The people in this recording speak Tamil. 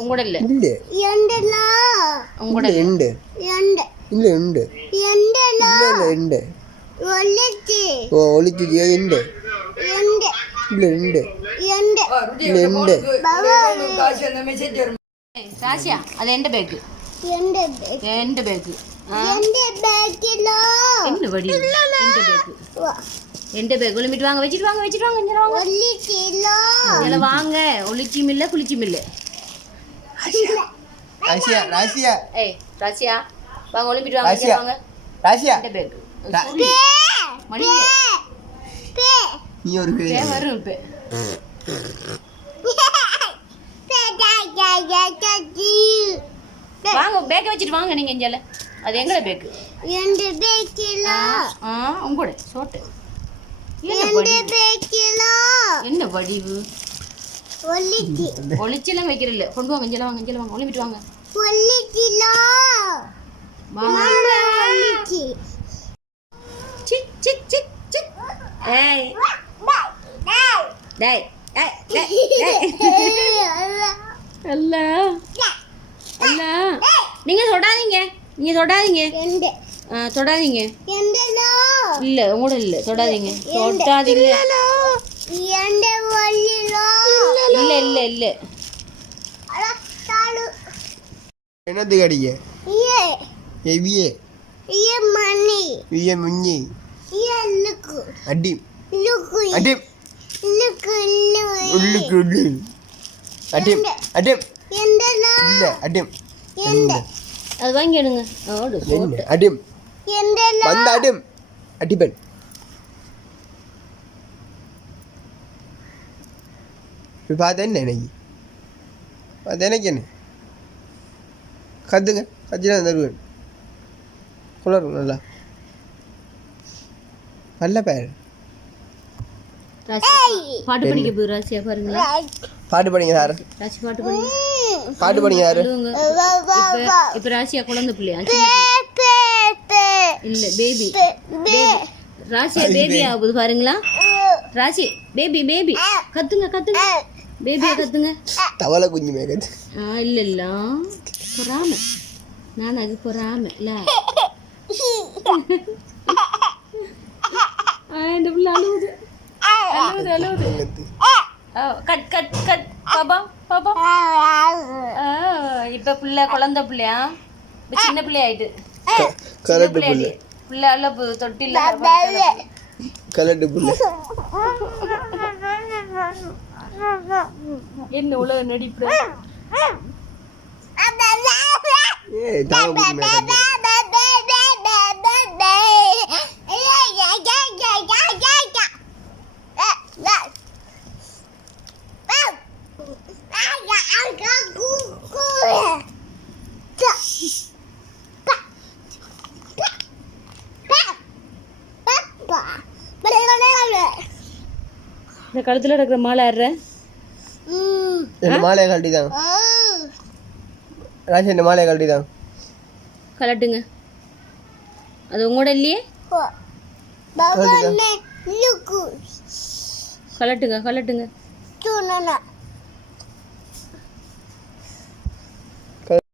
உங்களோட இல்ல இல்ல உங்களோட ഉണ്ട് ഇല്ല ഉണ്ട് ഇല്ല ഉണ്ട് ഓ ഒളിച്ചില്ല ഉണ്ട് ഇല്ല ഉണ്ട് ഇല്ല ഉണ്ട് ராசியா அது எந்த பேக் எந்த பேக் என்ன வடி எந்த பேக் எந்த பேக் ஒலிமிட்டு வாங்க வச்சிட்டு வாங்க இங்க வாங்க ஒளிச்சியும் இல்ல குளிச்சியும் இல்ல ராசியா ராசியா ஏய் ராசியா வாங்க ஒலிமிட்டு வாங்க இங்க வாங்க ராசியா எந்த பேக் மணி நீ ஒரு பே வரும் பே வாங்க பேக்க வச்சிட்டு வாங்க நீங்க இங்கல அது எங்கட பேக் எந்த பேக்கில உங்களோட சோட்டு என்ன வடிவு ஒளிச்செல்லாம் வைக்கிறல்ல கொண்டு வாங்க இங்கல வாங்க ஒளிமிட்டு வாங்க சிக் சிக் சிக் சிக் ஏய் டேய் அல்ல அல்ல நீங்க தொடாதீங்க தொடாதீங்க இல்ல உங்களோட இல்ல தொடாதீங்க இல்ல என்னது கடிங்க எவியே மணி முன்னி அடி உள்ளுக்கு உள்ளு அடிம் இல்ல அடிம் அது வாங்கி எடுங்க ஓடு என்ன அடிம் வந்த அடிம் அடிபன் பார்த்து என்ன எனக்கு என்ன கத்துங்க கத்தினா தருவேன் குளரும் நல்ல பேர் பாட்டு படிக்க போய் ராசியா பாருங்களா பாட்டு படிங்க சார் ராசி பாட்டு படிங்க யாரு இப்ப ராசியா குழந்தை பிள்ளையா இல்ல பேபி ராசியா பேபி ஆகுது பாருங்களா ராசி பேபி கத்துங்க பேபியா கத்துங்க தவளை குஞ்சு மேகது இல்ல பொறாம நான் அது பொறாம இல்ல இந்த பிள்ளை அழுவுது கட் பாபா இப்ப பிள்ளை குழந்தை பிள்ளையா சின்ன பிள்ளை ஆயிட்டு பிள்ளை அளவு தொட்டில கலட்டு பிள்ளை என்ன உலக நடிப்பு இந்த கழுத்துல இருக்கிற மாலை ஆடுற மாலையை கழட்டிதான் ராசி இந்த மாலையை கழட்டிதான் கலட்டுங்க அது உங்களோட இல்லையே கலட்டுங்க